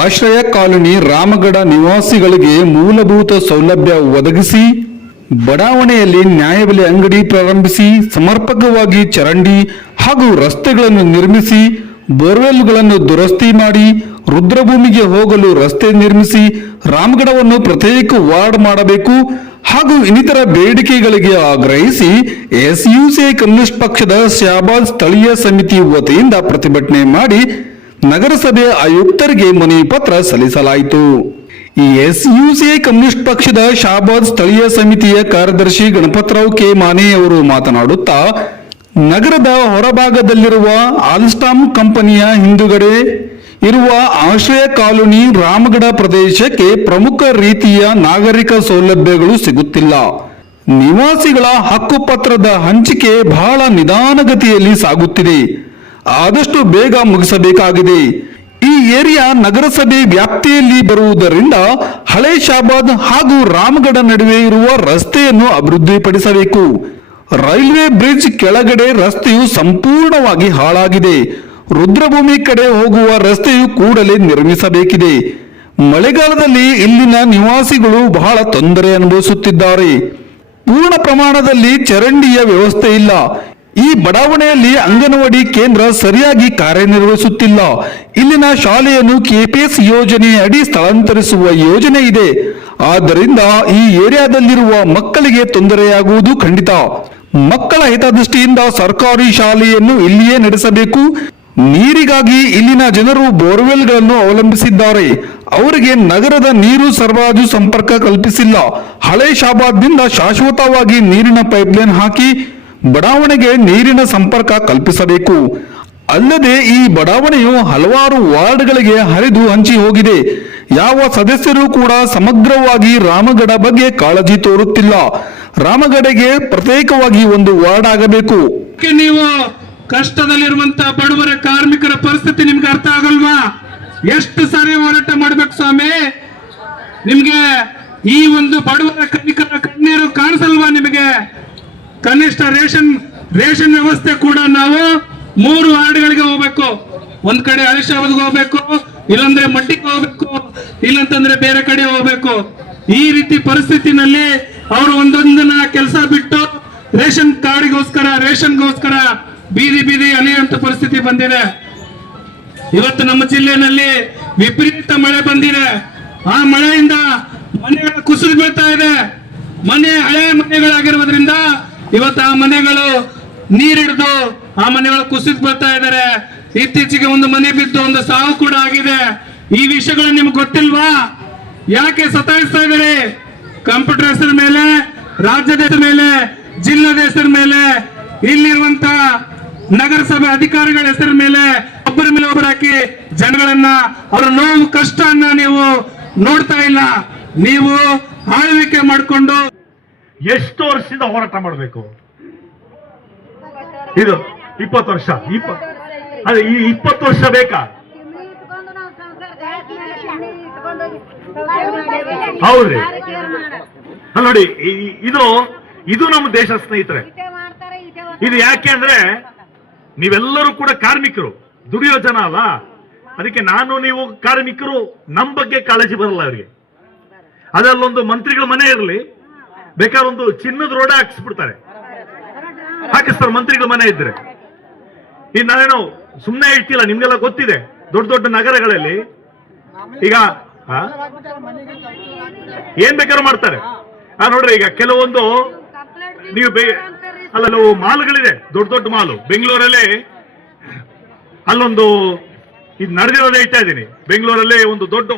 ಆಶ್ರಯ ಕಾಲೋನಿ ರಾಮಗಡ ನಿವಾಸಿಗಳಿಗೆ ಮೂಲಭೂತ ಸೌಲಭ್ಯ ಒದಗಿಸಿ ಬಡಾವಣೆಯಲ್ಲಿ ನ್ಯಾಯಬೆಲೆ ಅಂಗಡಿ ಪ್ರಾರಂಭಿಸಿ ಸಮರ್ಪಕವಾಗಿ ಚರಂಡಿ ಹಾಗೂ ರಸ್ತೆಗಳನ್ನು ನಿರ್ಮಿಸಿ ಬೋರ್ವೆಲ್ಗಳನ್ನು ದುರಸ್ತಿ ಮಾಡಿ ರುದ್ರಭೂಮಿಗೆ ಹೋಗಲು ರಸ್ತೆ ನಿರ್ಮಿಸಿ ರಾಮಗಡವನ್ನು ಪ್ರತ್ಯೇಕ ವಾರ್ಡ್ ಮಾಡಬೇಕು ಹಾಗೂ ಇನ್ನಿತರ ಬೇಡಿಕೆಗಳಿಗೆ ಆಗ್ರಹಿಸಿ ಎಸ್ಯುಸಿಐ ಕಮ್ಯುನಿಸ್ಟ್ ಪಕ್ಷದ ಶಾಬಾದ್ ಸ್ಥಳೀಯ ಸಮಿತಿ ವತಿಯಿಂದ ಪ್ರತಿಭಟನೆ ಮಾಡಿ ನಗರಸಭೆ ಆಯುಕ್ತರಿಗೆ ಮನವಿ ಪತ್ರ ಸಲ್ಲಿಸಲಾಯಿತು. ಈ ಎಸ್ಯುಸಿಐ ಕಮ್ಯುನಿಸ್ಟ್ ಪಕ್ಷದ ಶಾಬಾದ್ ಸ್ಥಳೀಯ ಸಮಿತಿಯ ಕಾರ್ಯದರ್ಶಿ ಗಣಪತರಾವ್ ಕೆ ಮಾನೆ ಅವರು ಮಾತನಾಡುತ್ತಾ, ನಗರದ ಹೊರಭಾಗದಲ್ಲಿರುವ ಆಲ್ಸ್ಟಾಮ್ ಕಂಪನಿಯ ಹಿಂದುಗಡೆ ಇರುವ ಆಶ್ರಯ ಕಾಲೋನಿ ರಾಮಗಡ ಪ್ರದೇಶಕ್ಕೆ ಪ್ರಮುಖ ರೀತಿಯ ನಾಗರಿಕ ಸೌಲಭ್ಯಗಳು ಸಿಗುತ್ತಿಲ್ಲ. ನಿವಾಸಿಗಳ ಹಕ್ಕುಪತ್ರದ ಹಂಚಿಕೆ ಬಹಳ ನಿಧಾನಗತಿಯಲ್ಲಿ ಸಾಗುತ್ತಿದೆ. ಆದಷ್ಟು ಬೇಗ ಮುಗಿಸಬೇಕಾಗಿದೆ. ಈ ಏರಿಯಾ ನಗರಸಭೆ ವ್ಯಾಪ್ತಿಯಲ್ಲಿ ಬರುವುದರಿಂದ ಹಳೆ ಶಾಬಾದ್ ಹಾಗೂ ರಾಮಗಡ ನಡುವೆ ಇರುವ ರಸ್ತೆಯನ್ನು ಅಭಿವೃದ್ಧಿಪಡಿಸಬೇಕು. ರೈಲ್ವೆ ಬ್ರಿಡ್ಜ್ ಕೆಳಗಡೆ ರಸ್ತೆಯು ಸಂಪೂರ್ಣವಾಗಿ ಹಾಳಾಗಿದೆ. ರುದ್ರಭೂಮಿ ಕಡೆ ಹೋಗುವ ರಸ್ತೆಯು ಕೂಡಲೇ ನಿರ್ಮಿಸಬೇಕಿದೆ. ಮಳೆಗಾಲದಲ್ಲಿ ಇಲ್ಲಿನ ನಿವಾಸಿಗಳು ಬಹಳ ತೊಂದರೆ ಅನುಭವಿಸುತ್ತಿದ್ದಾರೆ. ಪೂರ್ಣ ಪ್ರಮಾಣದಲ್ಲಿ ಚರಂಡಿಯ ವ್ಯವಸ್ಥೆ ಇಲ್ಲ. ಈ ಬಡಾವಣೆಯಲ್ಲಿ ಅಂಗನವಾಡಿ ಕೇಂದ್ರ ಸರಿಯಾಗಿ ಕಾರ್ಯನಿರ್ವಹಿಸುತ್ತಿಲ್ಲ. ಇಲ್ಲಿನ ಶಾಲೆಯನ್ನು ಕೆಪಿಎಸ್ ಯೋಜನೆ ಅಡಿ ಸ್ಥಳಾಂತರಿಸುವ ಯೋಜನೆ ಇದೆ. ಆದ್ದರಿಂದ ಈ ಏರಿಯಾದಲ್ಲಿರುವ ಮಕ್ಕಳಿಗೆ ತೊಂದರೆಯಾಗುವುದು ಖಂಡಿತ. ಮಕ್ಕಳ ಹಿತದೃಷ್ಟಿಯಿಂದ ಸರ್ಕಾರಿ ಶಾಲೆಯನ್ನು ಇಲ್ಲಿಯೇ ನಡೆಸಬೇಕು. ನೀರಿಗಾಗಿ ಇಲ್ಲಿನ ಜನರು ಬೋರ್ವೆಲ್ಗಳನ್ನು ಅವಲಂಬಿಸಿದ್ದಾರೆ. ಅವರಿಗೆ ನಗರದ ನೀರು ಸರಬರಾಜು ಸಂಪರ್ಕ ಕಲ್ಪಿಸಿಲ್ಲ. ಹಳೆ ಶಾಬಾದ್ನಿಂದ ಶಾಶ್ವತವಾಗಿ ನೀರಿನ ಪೈಪ್ಲೈನ್ ಹಾಕಿ ಬಡಾವಣೆಗೆ ನೀರಿನ ಸಂಪರ್ಕ ಕಲ್ಪಿಸಬೇಕು. ಅಲ್ಲದೆ ಈ ಬಡಾವಣೆಯು ಹಲವಾರು ವಾರ್ಡ್ಗಳಿಗೆ ಹರಿದು ಹಂಚಿ ಹೋಗಿದೆ. ಯಾವ ಸದಸ್ಯರು ಕೂಡ ಸಮಗ್ರವಾಗಿ ರಾಮಗಡ ಬಗ್ಗೆ ಕಾಳಜಿ ತೋರುತ್ತಿಲ್ಲ. ರಾಮಗಡೆಗೆ ಪ್ರತ್ಯೇಕವಾಗಿ ಒಂದು ವಾರ್ಡ್ ಆಗಬೇಕು. ನೀವು ಕಷ್ಟದಲ್ಲಿರುವಂತಹ ಬಡವರ ಕಾರ್ಮಿಕರ ಪರಿಸ್ಥಿತಿ ನಿಮ್ಗೆ ಅರ್ಥ ಆಗಲ್ವಾ? ಎಷ್ಟು ಸಾರಿ ಹೋರಾಟ ಮಾಡ್ಬೇಕು ಸ್ವಾಮಿ? ನಿಮ್ಗೆ ಈ ಒಂದು ಬಡವರ ಕಾರ್ಮಿಕರ ಕಣ್ಣೀರು ಕಾಣಿಸಲ್ವಾ ನಿಮಗೆ? ಕನಿಷ್ಠ ರೇಷನ್ ವ್ಯವಸ್ಥೆ ಕೂಡ ನಾವು 3 ವಾರ್ಡ್ಗಳಿಗೆ ಹೋಗ್ಬೇಕು. ಒಂದ್ ಕಡೆ ಹಳಿಶಾಬಾದ್ಗೆ ಹೋಗ್ಬೇಕು, ಇಲ್ಲಾಂದ್ರೆ ಮಟ್ಟಿಗೆ ಹೋಗ್ಬೇಕು, ಇಲ್ಲಂತಂದ್ರೆ ಬೇರೆ ಕಡೆ ಹೋಗ್ಬೇಕು. ಈ ರೀತಿ ಪರಿಸ್ಥಿತಿನಲ್ಲಿ ಅವರು ಒಂದೊಂದನ್ನ ಕೆಲಸ ಬಿಟ್ಟು ರೇಷನ್ ಕಾರ್ಡ್ಗೋಸ್ಕರ ರೇಷನ್ಗೋಸ್ಕರ ಬೀದಿ ಅಲಿಯುವಂತ ಪರಿಸ್ಥಿತಿ ಬಂದಿದೆ. ಇವತ್ತು ನಮ್ಮ ಜಿಲ್ಲೆಯಲ್ಲಿ ವಿಪರೀತ ಮಳೆ ಬಂದಿದೆ. ಆ ಮಳೆಯಿಂದ ಮನೆಗಳ ಕುಸಿದು ಬೀಳ್ತಾ ಇದೆ. ಹಳೆ ಮನೆಗಳಾಗಿರುವುದರಿಂದ ಇವತ್ತು ಆ ಮನೆಗಳು ನೀರಿಡಿದು ಆ ಮನೆಗಳು ಕುಸಿದು ಬರ್ತಾ ಇದ್ದಾರೆ. ಇತ್ತೀಚೆಗೆ ಒಂದು ಮನೆ ಬಿದ್ದು ಒಂದು ಸಾವು ಕೂಡ ಆಗಿದೆ. ಈ ವಿಷಯಗಳು ನಿಮ್ಗೆ ಗೊತ್ತಿಲ್ವಾ? ಯಾಕೆ ಸತಾಯಿಸ್ತಾ ಇದ್ದಾರೆ? ಕಂಪ್ಯೂಟರ್ ಹೆಸರ ಮೇಲೆ, ರಾಜ್ಯದ ಹೆಸರ ಮೇಲೆ, ಜಿಲ್ಲಾದ ಹೆಸರ ಮೇಲೆ, ಇಲ್ಲಿರುವಂತ ನಗರಸಭೆ ಅಧಿಕಾರಿಗಳ ಹೆಸರ ಮೇಲೆ ಒಬ್ಬರ ಮೇಲೆ ಒಬ್ಬರು ಹಾಕಿ ಜನಗಳನ್ನ ಅವರ ನೋವು ಕಷ್ಟವನ್ನ ನೀವು ನೋಡ್ತಾ ಇಲ್ಲ. ನೀವು ಆಳ್ವಿಕೆ ಮಾಡಿಕೊಂಡು ಎಷ್ಟು ವರ್ಷದಿಂದ ಹೋರಾಟ ಮಾಡಬೇಕು? ಇದು 20 ವರ್ಷ. ಅದೇ ಈ 20 ವರ್ಷ ಬೇಕಾ? ಹೌದ್ರಿ. ನೋಡಿ, ಇದು ನಮ್ಮ ದೇಶ ಸ್ನೇಹಿತರೆ. ಇದು ಯಾಕೆ ಅಂದ್ರೆ ನೀವೆಲ್ಲರೂ ಕೂಡ ಕಾರ್ಮಿಕರು, ದುಡಿಯೋ ಜನ ಅಲ್ಲ. ಅದಕ್ಕೆ ನೀವು ಕಾರ್ಮಿಕರು, ನಮ್ಮ ಬಗ್ಗೆ ಕಾಳಜಿ ಬರಲ್ಲ ಅವರಿಗೆ. ಅದರಲ್ಲೊಂದು ಮಂತ್ರಿಗಳ ಮನೆ ಇರಲಿ, ಬೇಕಾದ್ರೆ ಒಂದು ಚಿನ್ನದ ರೋಡ ಹಾಕಿಸ್ತಾರೆ ಮಂತ್ರಿಗಳ ಮನೆ ಇದ್ರೆ. ಈಗ ನಾವೇನು ಸುಮ್ಮನೆ ಹೇಳ್ತಿಲ್ಲ, ನಿಮ್ಗೆಲ್ಲ ಗೊತ್ತಿದೆ. ದೊಡ್ಡ ದೊಡ್ಡ ನಗರಗಳಲ್ಲಿ ಈಗ ಏನ್ ಬೇಕಾದ್ರೂ ಮಾಡ್ತಾರೆ. ನೋಡ್ರಿ, ಈಗ ಕೆಲವೊಂದು ನೀವು ಅಲ್ಲೂ ಮಾಲ್ಗಳಿದೆ, ದೊಡ್ಡ ದೊಡ್ಡ ಮಾಲು. ಬೆಂಗಳೂರಲ್ಲಿ ಅಲ್ಲೊಂದು ಇದು ನಡೆದಿರೋದೇ ಹೇಳ್ತಾ ಇದ್ದೀನಿ. ಬೆಂಗಳೂರಲ್ಲಿ ಒಂದು ದೊಡ್ಡ